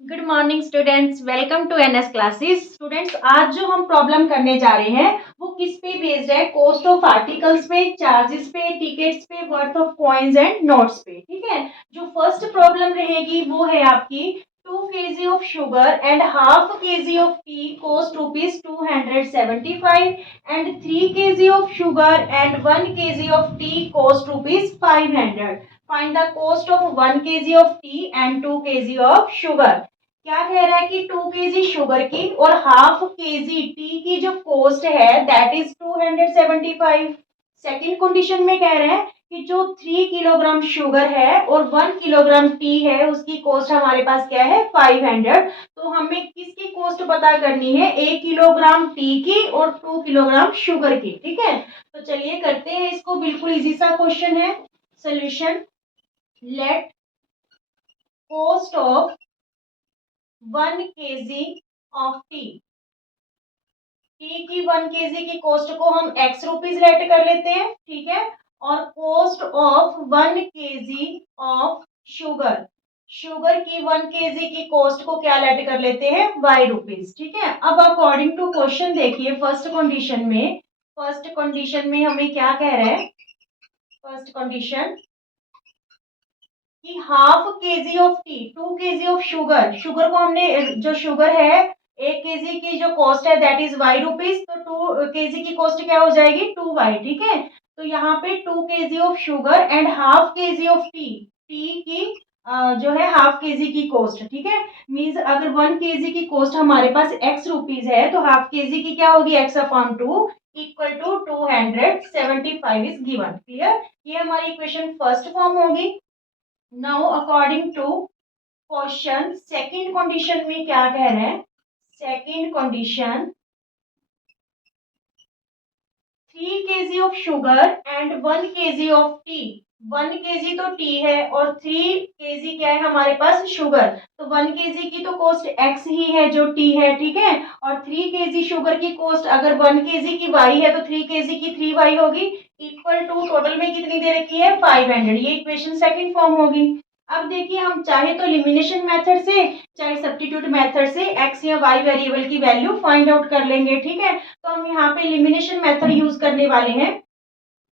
Good morning students, welcome to NS classes. Students, आज जो हम प्रॉब्लम करने जा रहे हैं वो किस पे बेस्ड है? कॉस्ट ऑफ आर्टिकल्स पे, चार्जेस पे, टिकट्स पे, worth of coins and notes पे। ठीक है। जो फर्स्ट प्रॉब्लम रहेगी वो है आपकी 2 kg of sugar and half kg of T cost rupees 275 and 3 kg of sugar and 1 kg of T cost rupees 500। Find the cost of 1 kg of tea and 2 kg of sugar। क्या कह रहा है कि 2 kg sugar की और half kg T की जो cost है दैट इज 275। सेकेंड कंडीशन में कह रहे हैं कि जो 3 किलोग्राम शुगर है और 1 किलोग्राम टी है उसकी कॉस्ट हमारे पास क्या है 500। तो हमें किसकी कॉस्ट पता करनी है? 1 किलोग्राम टी की और 2 किलोग्राम शुगर की। ठीक है, तो चलिए करते हैं इसको। बिल्कुल इजी सा क्वेश्चन है। Solution, let cost of 1 kg of T, T की 1 kg की कॉस्ट को हम एक्स रुपीज लेट कर लेते हैं। ठीक है, और cost of 1 kg of sugar, sugar की 1 kg की कॉस्ट को क्या लेट कर लेते हैं? Y rupees. ठीक है, अब अकॉर्डिंग टू क्वेश्चन देखिए फर्स्ट कंडीशन में हमें क्या कह रहे हैं? फर्स्ट कंडीशन कि half KG of tea, 2 kg of sugar, sugar को हमने जो शुगर है 1 kg की जो कॉस्ट है दैट इज वाई रुपीज, तो 2 kg की कॉस्ट क्या हो जाएगी? 2y। ठीक है, तो यहाँ पे 2 kg of sugar and half kg of T, T की जो है हाफ kg की कॉस्ट। ठीक है, मीन्स अगर 1 kg की कॉस्ट हमारे पास x रुपीज है तो हाफ kg की क्या होगी? x upon 2 equal to 275 is given. Clear? ये हमारी इक्वेशन फर्स्ट फॉर्म होगी। Now according to question second condition में क्या कह रहे हैं? Second condition 3 kg of sugar and 1 kg of tea. 1 kg तो टी है और 3 kg क्या है हमारे पास? शुगर। तो 1 kg की तो कॉस्ट एक्स ही है जो टी है। ठीक है, और 3 kg शुगर की कॉस्ट अगर 1 kg की वाई है तो 3 kg की 3y होगी इक्वल टू टोटल में कितनी दे रखी है? 500। ये इक्वेशन सेकंड फॉर्म होगी। अब देखिए, हम चाहे तो एलिमिनेशन मेथड से चाहे सब्स्टिट्यूट मेथड से एक्स या वाई वेरिएबल की वैल्यू फाइंड आउट कर लेंगे। ठीक है, तो हम यहाँ पे एलिमिनेशन मेथड यूज करने वाले हैं।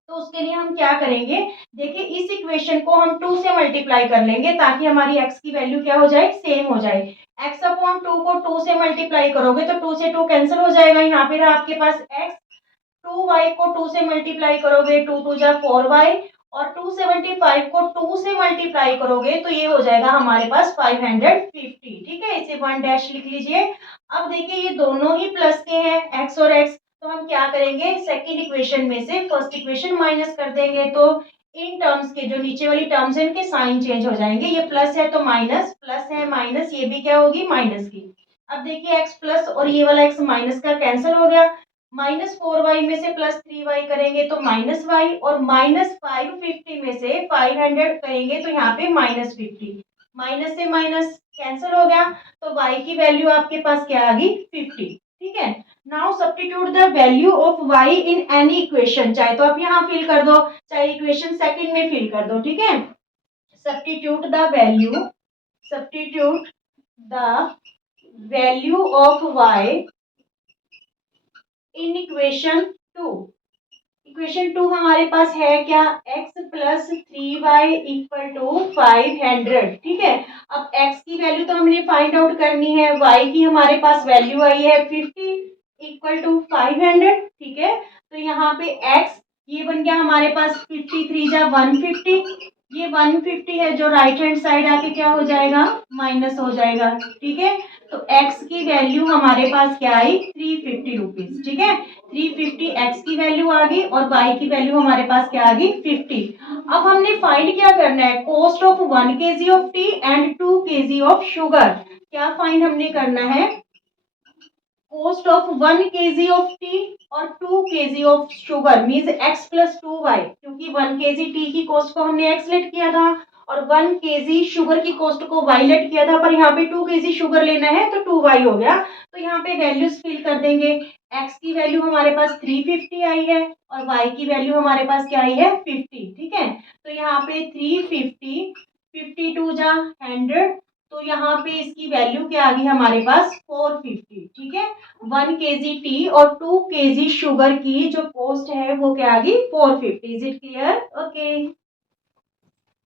तो उसके लिए हम क्या करेंगे? देखिए, इस इक्वेशन को हम 2 से मल्टीप्लाई कर लेंगे ताकि हमारी x की वैल्यू क्या हो जाए? सेम हो जाए। x अपॉन 2 को 2 से मल्टीप्लाई करोगे तो 2 से 2 कैंसिल हो जाएगा। यहाँ पे रहा आपके पास x, 2y को 2 से मल्टीप्लाई करोगे 2 2 जा 4y, और 275 को 2 से मल्टीप्लाई करोगे तो ये हो जाएगा हमारे पास 550। ठीक है, इसे 1 डैश लिख लीजिए। अब देखिए, ये दोनों ही प्लस के हैं x और x, तो हम क्या करेंगे? सेकंड इक्वेशन में से फर्स्ट इक्वेशन माइनस कर देंगे। तो इन टर्म्स के जो नीचे वाली टर्म्स है इनके साइन चेंज हो जाएंगे। ये प्लस है तो माइनस, प्लस है माइनस, ये भी क्या होगी? माइनस की। अब देखिए, x प्लस और ये वाला x माइनस का कैंसिल हो गया। -4y में से +3y करेंगे तो -y, और -550 में से 500 करेंगे तो यहाँ पे -50, माइनस से माइनस कैंसिल हो गया। तो y की वैल्यू आपके पास क्या आ गई? 50। ठीक है, now substitute the value of y in any equation. चाहे तो आप यहाँ फिल कर दो, चाहे इक्वेशन सेकंड में फिल कर दो। ठीक है, substitute the value, substitute the value of y in equation 2। Equation 2 हमारे पास है क्या? x plus 3y equal to 500। ठीक है, अब x की वैल्यू तो हमने फाइंड आउट करनी है, y की हमारे पास वैल्यू आई है 50 इक्वल टू 500। ठीक है, तो यहाँ पे x ये बन गया हमारे पास 53 जा 150, ये 150 है जो राइट हैंड साइड आके क्या हो जाएगा? माइनस हो जाएगा। ठीक है, तो x की वैल्यू हमारे पास क्या आई? 350 रुपीज। ठीक है, 350 x की वैल्यू आ गई और y की वैल्यू हमारे पास क्या आ गई? 50। अब हमने फाइंड क्या करना है? Cost of 1 kg of T and 2 kg of sugar. क्या फाइंड हमने करना है? Cost of 1 kg of T और 2 kg of sugar, means x plus 2y, क्योंकि 1 kg टी की कॉस्ट को हमने x लेट किया था और 1 kg शुगर की कॉस्ट को y लेट किया था, पर यहाँ पे 2 kg शुगर लेना है तो 2y हो गया। तो यहाँ पे वैल्यूज फिल कर देंगे। x की वैल्यू हमारे पास 350 आई है और y की वैल्यू हमारे पास क्या आई है? 50। ठीक है, तो यहाँ पे 350, 52 जा 100, तो यहाँ पे इसकी वैल्यू क्या आ गई हमारे पास 450, ठीक है। 1 केजी टी और 2 केजी शुगर की जो कॉस्ट है वो क्या आ गई 450। Is it clear? Okay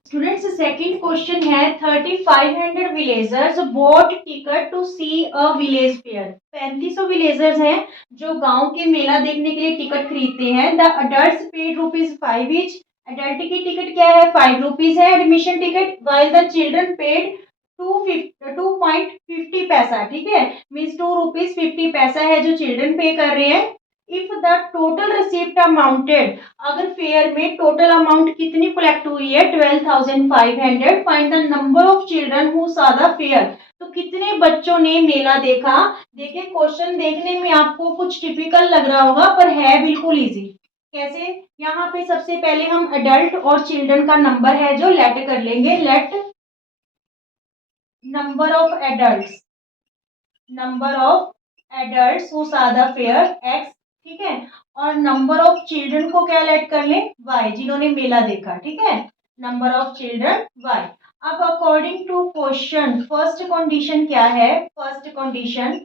students, second question है 3500 villagers boat ticket to see a village fair. 3500 villagers हैं जो गांव के मेला देखने के लिए टिकट खरीदते हैं। The adult paid ₹5 each. Adult की टिकट क्या है 5 रुपीज है admission ticket, while the children paid 2.50 पैसा, ठीक है। मीन्स ₹2.50 है जो चिल्ड्रन पे कर रहे हैं। If the total receipt amounted, अगर फेयर में टोटल अमाउंट कितनी कलेक्ट हुई है 12,500, find the number of children who saw the fair. तो कितने बच्चों ने मेला देखा। देखिए क्वेश्चन देखने में आपको कुछ टिपिकल लग रहा होगा पर है बिल्कुल इजी। कैसे? यहाँ पे सबसे पहले हम अडल्ट और चिल्ड्रन का नंबर है जो लेट कर लेंगे। Late number of adults who saw the fair x, ठीक है। और नंबर ऑफ चिल्ड्रन को क्या लेट कर लें वाई, जिन्होंने मेला देखा, ठीक है। Number of children Y. अब according to question first condition क्या है? फर्स्ट कंडीशन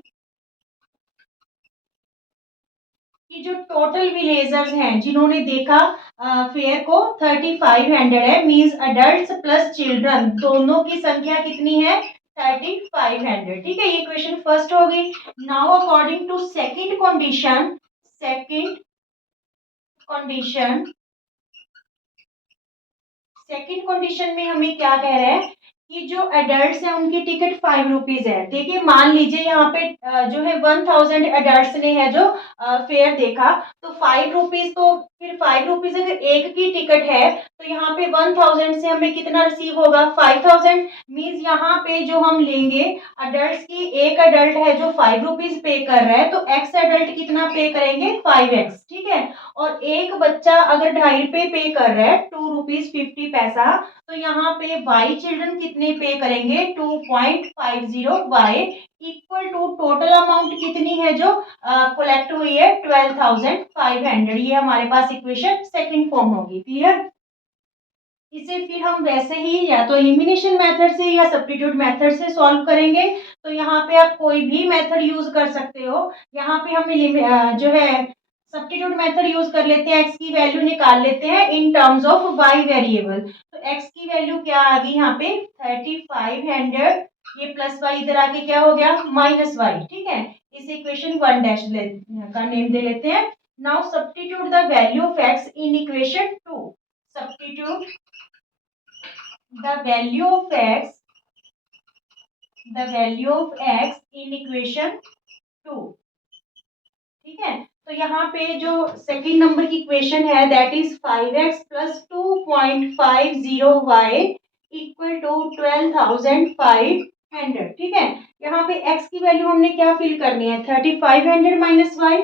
कि जो टोटल विलेजर्स हैं जिन्होंने देखा फेयर को 3500 है, मींस अडल्ट्स प्लस चिल्ड्रन दोनों की संख्या कितनी है 3500, ठीक है। ये क्वेश्चन फर्स्ट हो गई। Now according to second condition में हमें क्या कह रहे हैं कि जो एडल्ट्स हैं उनकी टिकट 5 रुपीज है। देखिए मान लीजिए यहाँ पे जो है 1000 एडल्ट्स ने है जो फेयर देखा, तो 5 रुपीज, तो फिर 5 रुपीज अगर एक की टिकट है तो यहाँ पे 1000 से हमें कितना रिसीव होगा 5000। मीन्स यहाँ पे जो हम लेंगे अडल्ट की, एक अडल्ट है जो 5 रुपीज पे कर रहा है तो एक्स अडल्ट कितना पे करेंगे 5x, ठीक है। और एक बच्चा अगर 2.5 रुपए पे कर रहा है 2 रुपीज 50 पैसा, तो यहाँ पे वाई चिल्ड्रन कितने पे करेंगे 2.50 y equal to total amount कितनी है जो कलेक्ट हुई है 12,500। ये हमारे पास इक्वेशन सेकंड फॉर्म होगी। क्लियर? इसे फिर हम वैसे ही या तो एलिमिनेशन मेथड से या सब्स्टिट्यूट मेथड से सॉल्व करेंगे। तो यहाँ पे आप कोई भी मेथड यूज कर सकते हो। यहाँ पे हम जो है सब्स्टिट्यूट मेथड यूज कर लेते हैं, एक्स की वैल्यू निकाल लेते हैं in terms of y variable. तो एक्स की वैल्यू क्या आ गई यहाँ पे 3500, ये प्लस वाई इधर आके क्या हो गया माइनस वाई, ठीक है। इस इक्वेशन 1 का नेम दे लेते हैं। Now substitute the value of x in equation 2। Substitute the value of x in equation 2, ठीक है। तो यहाँ पे जो सेकंड नंबर की इक्वेशन है that is 5x plus 2.50y equal to 12,500, ठीक है। यहाँ पे x की वैल्यू हमने क्या फिल करनी है 3500 minus y,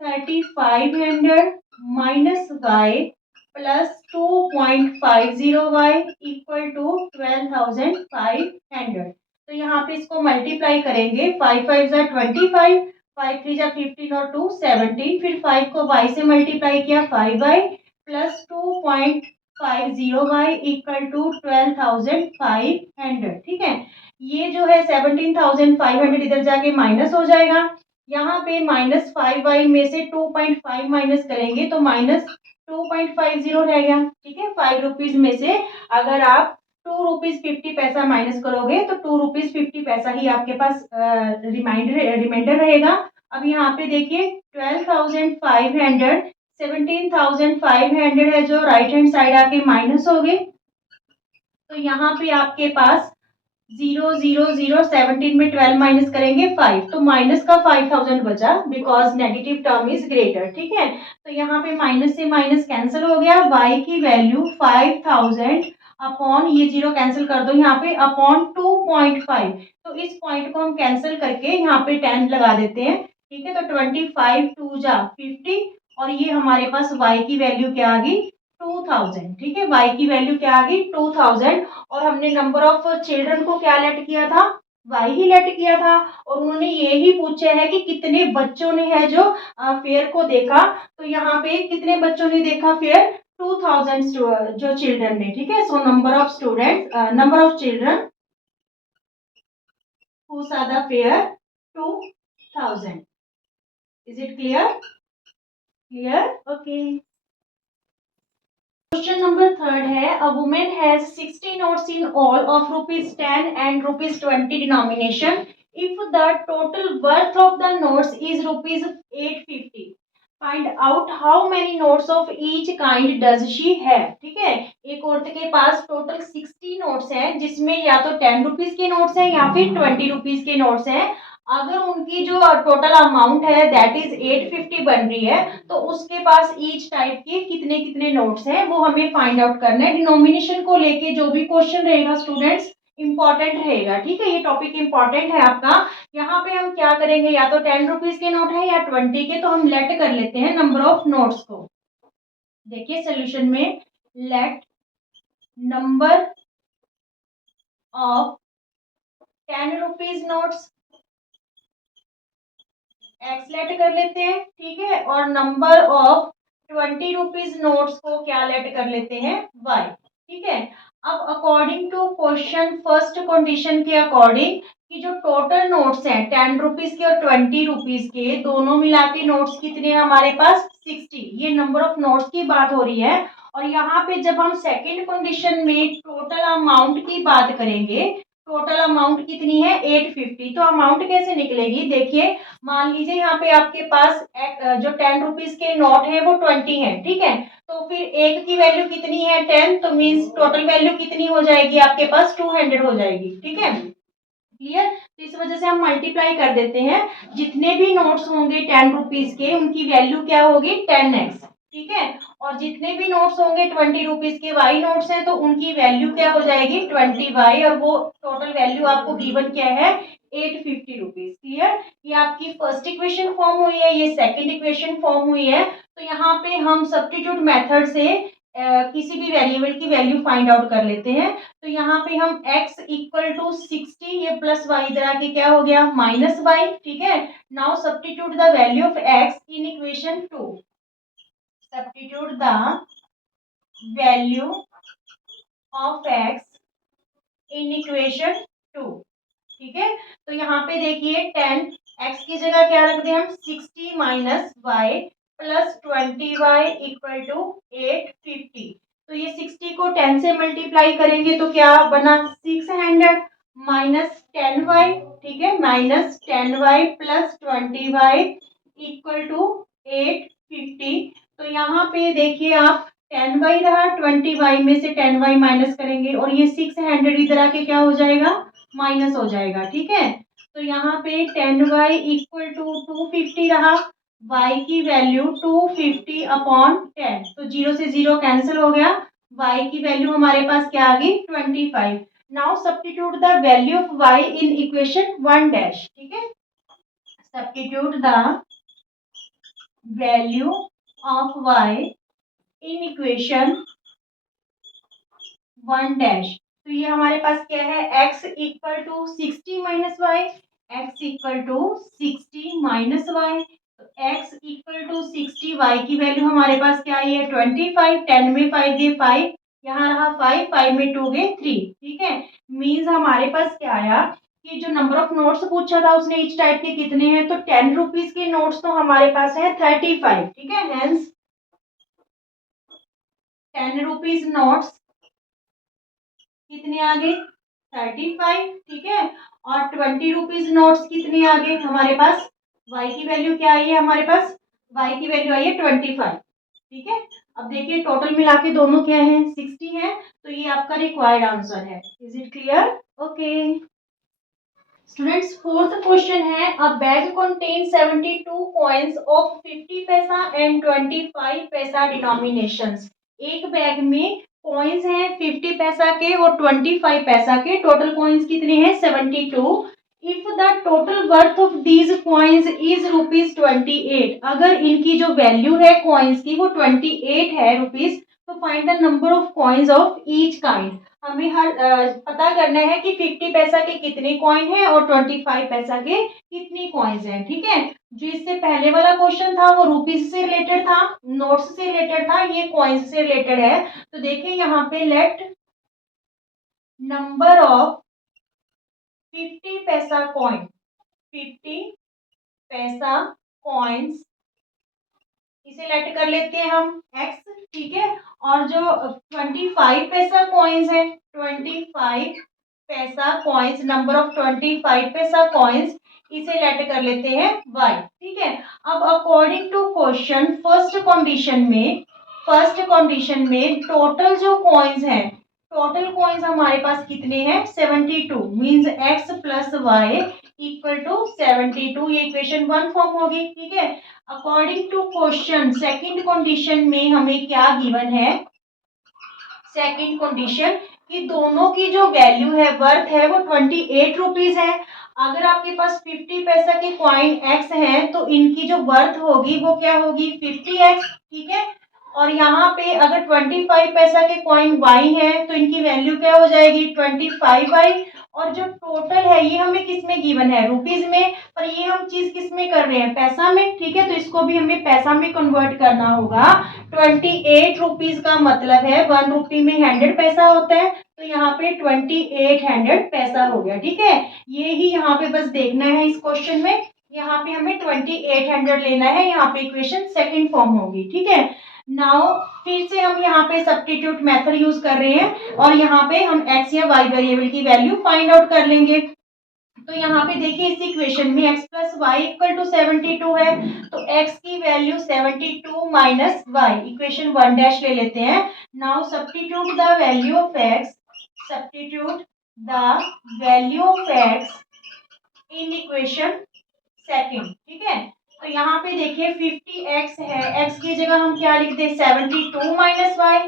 3500 minus y plus 2.50y equal to 12,500। तो यहाँ पे इसको मल्टीप्लाई करेंगे 5 5 जा 25, 5 3 जा 15 और 2 17, फिर 5 को y से मल्टीप्लाई किया 5y plus 2.50y equal to 12,500, ठीक है। ये जो है 17,500 इधर जाके माइनस हो जाएगा। यहाँ पे माइनस 5y में से 2.5 माइनस करेंगे तो माइनस 2.50 रह गया, ठीक है। 5 रुपीज में से अगर आप 2 रुपीज 50 पैसा माइनस करोगे तो 2 रुपीज 50 पैसा ही आपके पास रिमाइंडर रहेगा। अब यहाँ पे देखिए 12,500 17,500 है जो राइट हैंड साइड आके माइनस हो गए, तो यहाँ पे आपके पास 0 0 0 17 में 12 माइनस करेंगे 5, तो माइनस का 5,000 बचा because negative term is greater, ठीक है। तो यहाँ पे माइनस से माइनस कैंसिल हो गया, y की वैल्यू 5,000 अपॉन ये 0 कैंसिल कर दो यहाँ पे अपॉन 2.5, तो इस पॉइंट को हम कैंसिल करके यहाँ पे 10 लगा देते हैं, ठीक है। तो 25 2 जा 50 और ये हमारे पास y की वैल्यू क्या आ गई 2000, ठीक है। y की वैल्यू क्या आ गई 2000 और हमने नंबर ऑफ चिल्ड्रन को क्या लेट किया था y ही लेट किया था। और उन्होंने ये ही पूछा है कि कितने बच्चों ने है जो फेयर को देखा, तो यहाँ पे कितने बच्चों ने देखा फेयर 2000 जो चिल्ड्रन ने, ठीक है। So number of children Kusada Fair 2000. Is it clear? Clear? Okay. Question number third है a woman has 60 notes in all of ₹10 and ₹20 denomination. If the total worth of the notes is ₹850, find out how many notes of each kind does she have. ठीक है, एक औरत के पास total 60 notes हैं जिसमें या तो ₹10 के नोट्स हैं या फिर ₹20 के नोट्स हैं। अगर उनकी जो टोटल अमाउंट है दैट इज 850 बन रही है तो उसके पास ईच टाइप के कितने कितने नोट्स हैं वो हमें फाइंड आउट करना है। डिनोमिनेशन को लेके जो भी क्वेश्चन रहेगा स्टूडेंट्स इंपॉर्टेंट रहेगा। ठीक है, ये टॉपिक इंपॉर्टेंट है आपका। यहाँ पे हम क्या करेंगे, या तो ₹10 के नोट है या 20 के, तो हम लेट कर लेते हैं नंबर ऑफ नोट्स को। देखिए सोल्यूशन में let number of ₹10 notes x let कर लेते हैं। ठीक है, और नंबर ऑफ ₹20 नोट्स को क्या लेट कर लेते हैं, वाई। ठीक है, अब according to question first condition के अकॉर्डिंग कि जो टोटल नोट्स हैं ₹10 के और ₹20 के दोनों मिला के नोट्स कितने हैं हमारे पास 60। ये नंबर ऑफ नोट्स की बात हो रही है। और यहाँ पे जब हम सेकेंड कंडीशन में टोटल अमाउंट की बात करेंगे, टोटल अमाउंट कितनी है 850, तो अमाउंट कैसे निकलेगी, देखिए मान लीजिए यहाँ पे आपके पास जो ₹10 के नोट है वो 20 है। ठीक है, तो फिर एक की वैल्यू कितनी है 10, तो मीन्स टोटल वैल्यू कितनी हो जाएगी आपके पास 200 हो जाएगी। ठीक है, क्लियर। तो इस वजह से हम मल्टीप्लाई कर देते हैं, जितने भी नोट्स होंगे ₹10 के उनकी वैल्यू क्या होगी 10x। ठीक है, और जितने भी नोट्स होंगे ₹20 के वाई नोट्स हैं तो उनकी वैल्यू क्या हो जाएगी 20y, और वो टोटल वैल्यू आपको गिवन क्या है ₹850। क्लियर, ये आपकी फर्स्ट इक्वेशन फॉर्म हुई है, ये सेकंड इक्वेशन फॉर्म हुई है। तो यहाँ पे हम सब्स्टिट्यूट मेथड से किसी भी वेरिएबल की वैल्यू फाइंड आउट कर लेते हैं। तो यहाँ पे हम x इक्वल टू 60, ये प्लस वाई इधर आके क्या हो गया माइनस वाई। ठीक है, now substitute the value of x in equation 2। Substitute the value of x in equation 2। ठीक है, तो यहाँ पे देखिए 10 x की जगह क्या रख दें हम 60 minus y plus 20y equal to 850। तो ये 60 को 10 से मल्टीप्लाई करेंगे तो क्या बना 600 माइनस 10y। ठीक है, minus 10y plus 20y equal to 850। तो यहाँ पे देखिए आप 10y रहा 20y में से 10y माइनस करेंगे और ये 600 इधर आके क्या हो जाएगा माइनस हो जाएगा। ठीक है, तो यहाँ पे 10y इक्वल टू 250 रहा, y की वैल्यू 250 अपॉन 10, तो 0 से 0 कैंसिल हो गया, y की वैल्यू हमारे पास क्या आ गई 25। Now substitute the value of y in equation 1 dash. ठीक है, substitute the value of y in equation 1 dash. तो ये हमारे पास क्या है x equal to 60 minus y, x equal to 60 minus y, तो x इक्वल टू 60, y की वैल्यू हमारे पास क्या आई है 25, 10 में 5 गए 5, यहाँ रहा 5, 5 में 2 गए 3। ठीक है, मीन्स हमारे पास क्या आया कि जो नंबर ऑफ नोट्स पूछा था उसने इच टाइप के कितने हैं, तो ₹10 के नोट्स तो हमारे पास है 35। ठीक है, हेंस ₹10 नोट्स कितने आ गए 35। ठीक है, और ₹20 नोट्स कितने आ गए हमारे पास, y की वैल्यू क्या आई है हमारे पास, y की वैल्यू आई है 25। ठीक है, अब देखिए टोटल मिला के दोनों क्या है 60 है, तो ये आपका रिक्वायर्ड आंसर है। Is it clear? Okay students, fourth question है a bag contain 72 coins of 50 paisa and 25 पैसा डिनोमिनेशंस। एक बैग में कॉइन्स हैं 50 पैसा के और 25 पैसा के, टोटल कॉइन्स कितने हैं 72। If the total worth of these coins is ₹28, अगर इनकी जो वैल्यू है कॉइन्स की वो 28 है रुपीज, तो find the number of coins of each kind. हमें हर पता करना है कि 50 पैसा के कितने कॉइन है और 25 पैसा के कितनी कॉइन्स हैं। ठीक है, जो इससे पहले वाला क्वेश्चन था वो रुपीज से रिलेटेड था, नोट्स से रिलेटेड था, ये कॉइन्स से रिलेटेड है। तो देखिए यहाँ पे लेट नंबर ऑफ 50 पैसा कॉइन, 50 पैसा कॉइन्स, इसे लेट कर लेते हैं हम x, ठीक है। और जो 25 पैसा कॉइन्स है, 25 पैसा कॉइन्स, नंबर ऑफ 25 पैसा कॉइन्स, इसे लेट कर लेते हैं y, ठीक है। अब according to question first condition में टोटल जो कॉइन्स हैं, टोटल कॉइन्स हमारे पास कितने हैं, 72, means x plus y equal to 72, ये इक्वेशन 1 फॉर्म होगी, ठीक है। According to question second condition में हमें क्या गिवन है, सेकंड कंडीशन कि दोनों की जो वैल्यू है, वर्थ है, वो 28 रुपीज है। अगर आपके पास 50 पैसा के कॉइन x है तो इनकी जो वर्थ होगी वो क्या होगी, 50x, ठीक है। और यहाँ पे अगर 25 पैसा के कॉइन y है तो इनकी वैल्यू क्या हो जाएगी, 25y। और जो टोटल है ये हमें किस में गिवन है, रुपीज में, पर ये हम चीज किस में कर रहे हैं, पैसा में, ठीक है। तो इसको भी हमें पैसा में कन्वर्ट करना होगा। 28 रुपीज का मतलब है 1 रुपी में 100 पैसा होता है, तो यहाँ पे 2800 पैसा हो गया, ठीक है। ये ही यहाँ पे बस देखना है इस क्वेश्चन में, यहाँ पे हमें 2800 लेना है, यहाँ पे इक्वेशन सेकंड फॉर्म होगी, ठीक है। नाउ फिर से हम यहाँ पे सब्स्टिट्यूट मेथड यूज कर रहे हैं और यहाँ पे हम x या y वेरिएबल की वैल्यू फाइंड आउट कर लेंगे। तो यहाँ पे देखिए इस इक्वेशन में x plus y equal to 72 है, तो x की value 72 minus y, equation 1 dash ले लेते हैं। Now substitute the value of x, substitute the value of x in equation second, ठीक है। तो यहाँ पे देखिए 50x है, x की जगह हम क्या लिख दे, 72 minus y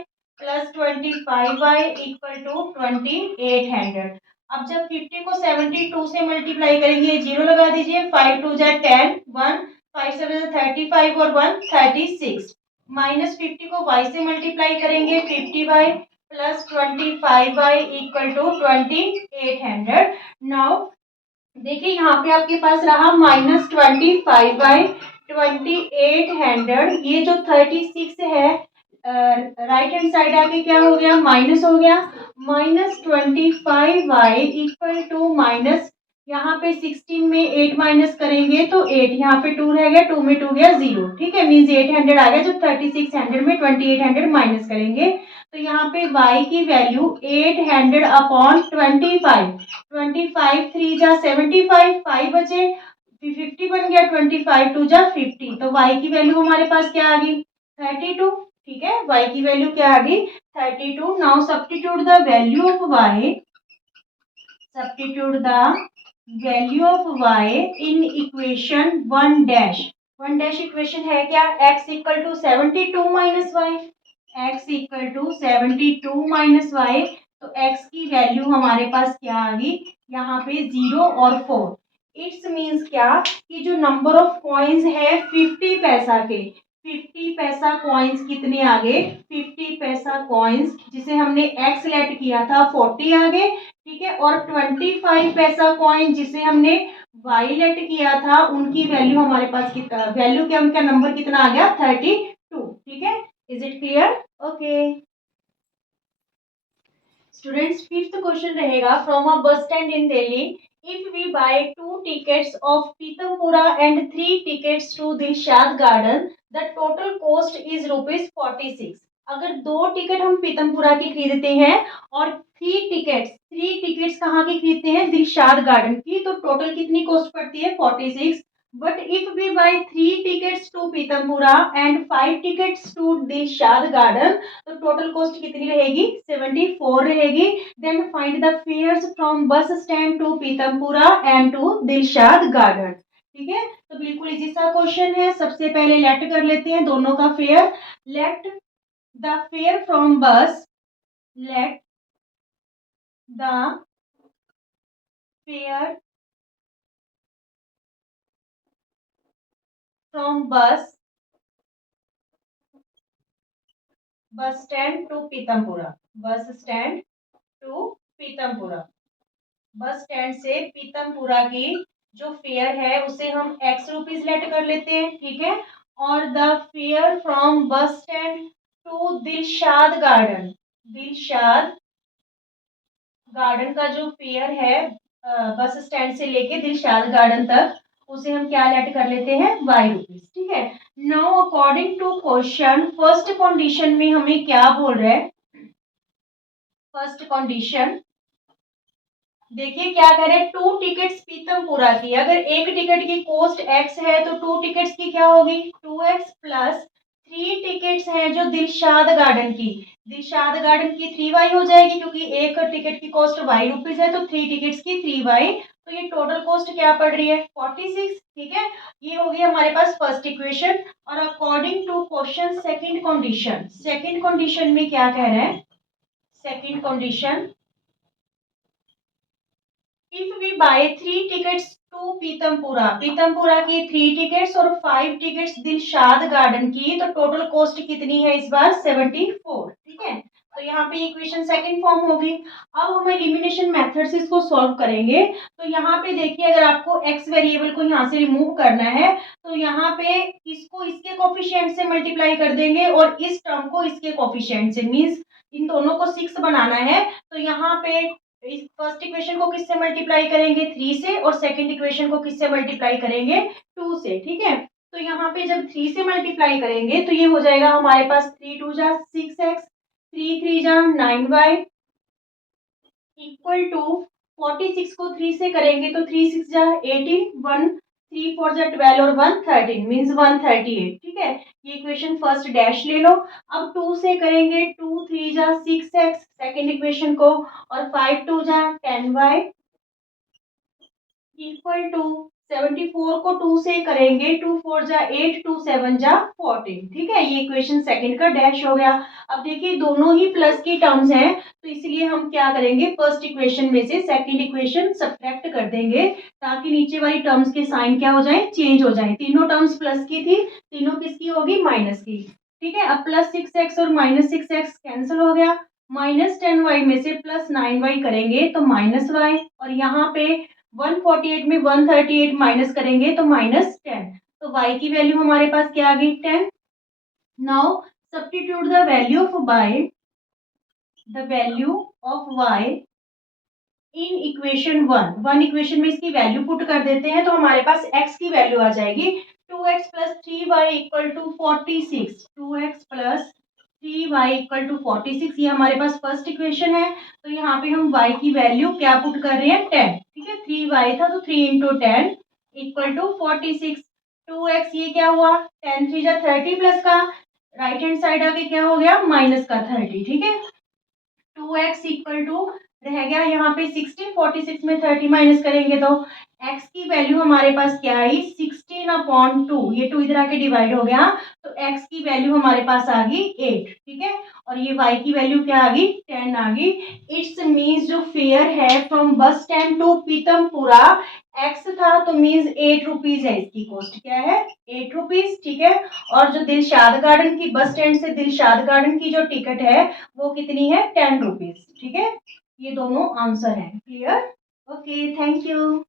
plus 25y equal to 2800। अब जब 50 को 72 से मल्टीप्लाई करेंगे, जीरो लगा दीजिए, 5 टू जा 10, 1 5 7 35 और 1 36, माइनस 50 को y से मल्टीप्लाई करेंगे, 50y plus 25y equal to 2800। Now देखिए यहाँ पे आपके पास रहा -25/2800, ये जो 36 है राइट हैंड साइड आके क्या हो गया, माइनस हो गया, -25y इक्वल टू माइनस, यहाँ पे 16 में 8 माइनस करेंगे तो 8, यहाँ पे 2 रह गया, 2 में 2 गया 0, ठीक है, मीन्स 800 आ गया। जब 3600 में 2800 माइनस करेंगे तो यहाँ पे y की वैल्यू 800 अपॉन 25 3 जा 75, 5 बचे, 50 बन गया, 25 2 जा 50, तो y की वैल्यू हमारे पास क्या आ गई, 32, ठीक है। y की वैल्यू क्या आ गई, 32। Now substitute the value of y, substitute the value of y in equation 1 dash, 1 dash equation है क्या, x equal to 72 minus y, x equal to 72 minus y, तो x की वैल्यू हमारे पास क्या आ गई, यहाँ पे 0 और 4। इट्स मीन्स क्या कि जो नंबर ऑफ कॉइन्स है 50 पैसा के, 50 पैसा कॉइन्स कितने आ गए, 50 पैसा कॉइन्स जिसे हमने x लेट किया था 40 आ गए, ठीक है। और 25 पैसा कॉइन जिसे हमने y लेट किया था, उनकी वैल्यू हमारे पास कितना, वैल्यू क्या, उनका नंबर कितना आ गया, 32, ठीक है। Is it clear, okay students. Fifth question रहेगा, from a bus stand in Delhi, if we buy 2 tickets of Pitampura and 3 tickets to Dilshad Garden, the total cost is ₹46। अगर 2 टिकट हम पीतमपुरा की खरीदते हैं और 3 टिकट्स कहाँ की खरीदते हैं, दिलशाद गार्डन की, तो टोटल कितनी कॉस्ट पड़ती है, 46। But if we buy 3 tickets to Pitampura and 5 tickets to Dilshad Garden, तो टोटल कॉस्ट कितनी रहेगी, 74 रहेगी। Then find the fares from bus stand to Pitampura and to Dilshad Garden, ठीक है। तो बिल्कुल इजी सा क्वेश्चन है। सबसे पहले लेट कर लेते हैं दोनों का fare, let the fare from bus, let the fare from bus stand to Pitampura, bus stand to Pitampura, bus stand से पीतमपुरा की जो फेयर है उसे हम x रुपीज लेट कर लेते हैं, ठीक है। और the fare from bus stand to Dilshad Garden, Dilshad Garden का जो फेयर है बस स्टैंड से लेके दिलशाद गार्डन तक, उसे हम क्या लेट कर लेते हैं, वाई रुपीज। ठीक है। Now according to question, first condition में हमें क्या बोल रहा है, फर्स्ट कंडीशन देखिए क्या कह रहे हैं, 2 टिकट्स पीतमपुरा की, अगर एक टिकट की कॉस्ट x है तो 2 टिकट्स की क्या होगी, 2x प्लस 3 टिकट्स हैं जो दिलशाद गार्डन की, दिलशाद गार्डन की 3y हो जाएगी, क्योंकि एक टिकट की कॉस्ट y रुपीज है, तो 3 टिकट्स की 3y, तो ये टोटल कॉस्ट क्या पड़ रही है, 46। ठीक है, ये हो गई हमारे पास फर्स्ट इक्वेशन। और according to question second condition, second condition में क्या कह रहे हैं, second condition, if we buy 3 tickets to Pitampura, Pitampura की 3 टिकट्स और 5 टिकट्स दिलशाद गार्डन की, तो टोटल कॉस्ट कितनी है इस बार, 74। ठीक है, तो यहाँ पे इक्वेशन सेकंड फॉर्म होगी। अब हम एलिमिनेशन मेथड से इसको सॉल्व करेंगे। तो यहाँ पे देखिए, अगर आपको x वेरिएबल को यहाँ से रिमूव करना है, तो यहाँ पे इसको इसके कोफिशिएंट से मल्टीप्लाई कर देंगे और इस टर्म को इसके कोफिशिएंट से, मीन्स इन दोनों को 6 बनाना है। तो यहाँ पे इस फर्स्ट इक्वेशन को किससे मल्टीप्लाई करेंगे, 3 से, और सेकंड इक्वेशन को किससे मल्टीप्लाई करेंगे, 2 से। ठीक है, तो यहाँ पे जब 3 से मल्टीप्लाई करेंगे तो ये हो जाएगा हमारे पास 3 2 जा 6x, 3 3 जा 9y इक्वल टू 46 को 3 से करेंगे तो 3 6 जा 18, 1 3 4 जा 12 और 1 13, मीन्स 138। ठीक है, ये इक्वेशन फर्स्ट डैश ले लो। अब 2 से करेंगे, 2 3 जा 6x सेकेंड इक्वेशन को, और 5 2 जा 10y इक्वल टू 74 को 2 से करेंगे, 2 4 जा 8, 2 7 जा 14। ठीक है, ये इक्वेशन सेकंड का डैश हो गया। अब देखिए दोनों ही प्लस की टर्म्स हैं, तो इसलिए हम क्या करेंगे, फर्स्ट इक्वेशन में से सेकंड इक्वेशन सब्ट्रैक्ट कर देंगे, ताकि नीचे वाली टर्म्स के साइन क्या हो जाए, चेंज हो जाए। तीनों टर्म्स प्लस की थी, तीनों किसकी होगी, माइनस की। ठीक है, अब प्लस 6x और माइनस 6x कैंसिल हो गया, माइनस 10y में से प्लस 9y करेंगे तो माइनस y, और यहाँ पे 148 में 138 माइनस करेंगे तो -10, तो y की वैल्यू हमारे पास क्या आ गई, 10। Now substitute the value of y, the value of y in equation 1 equation में इसकी वैल्यू पुट कर देते हैं, तो हमारे पास x की वैल्यू आ जाएगी 2x plus 3y equal to 46, 2x plus 3y equal to 46, ये हमारे पास फर्स्ट इक्वेशन है। तो यहाँ पे हम y की वैल्यू क्या पुट कर रहे हैं, 10। ठीक है, 3y था तो 3 इंटू 10 इक्वल टू 46, 2x ये क्या हुआ, 10 3 जा 30 प्लस का राइट हैंड साइड आके क्या हो गया, माइनस का 30। ठीक है, 2x इक्वल टू रह गया यहाँ पे 16, 46 में 30 माइनस करेंगे तो x की वैल्यू हमारे पास क्या आई, 16/2, ये 2 इधर आके डिवाइड हो गया, तो x की वैल्यू हमारे पास आ गई 8। ठीक है, और ये y की वैल्यू क्या आ गई, 10 आ गई। इट्स मीन्स जो फेयर है from bus stand to Pitampura x था, तो मीन्स 8 रुपीज है, इसकी कॉस्ट क्या है, 8 रुपीज। ठीक है, और जो दिलशाद गार्डन की, बस स्टैंड से दिलशाद गार्डन की जो टिकट है वो कितनी है, 10 रुपीज। ठीक है, ये दोनों आंसर हैं। Clear, okay, thank you.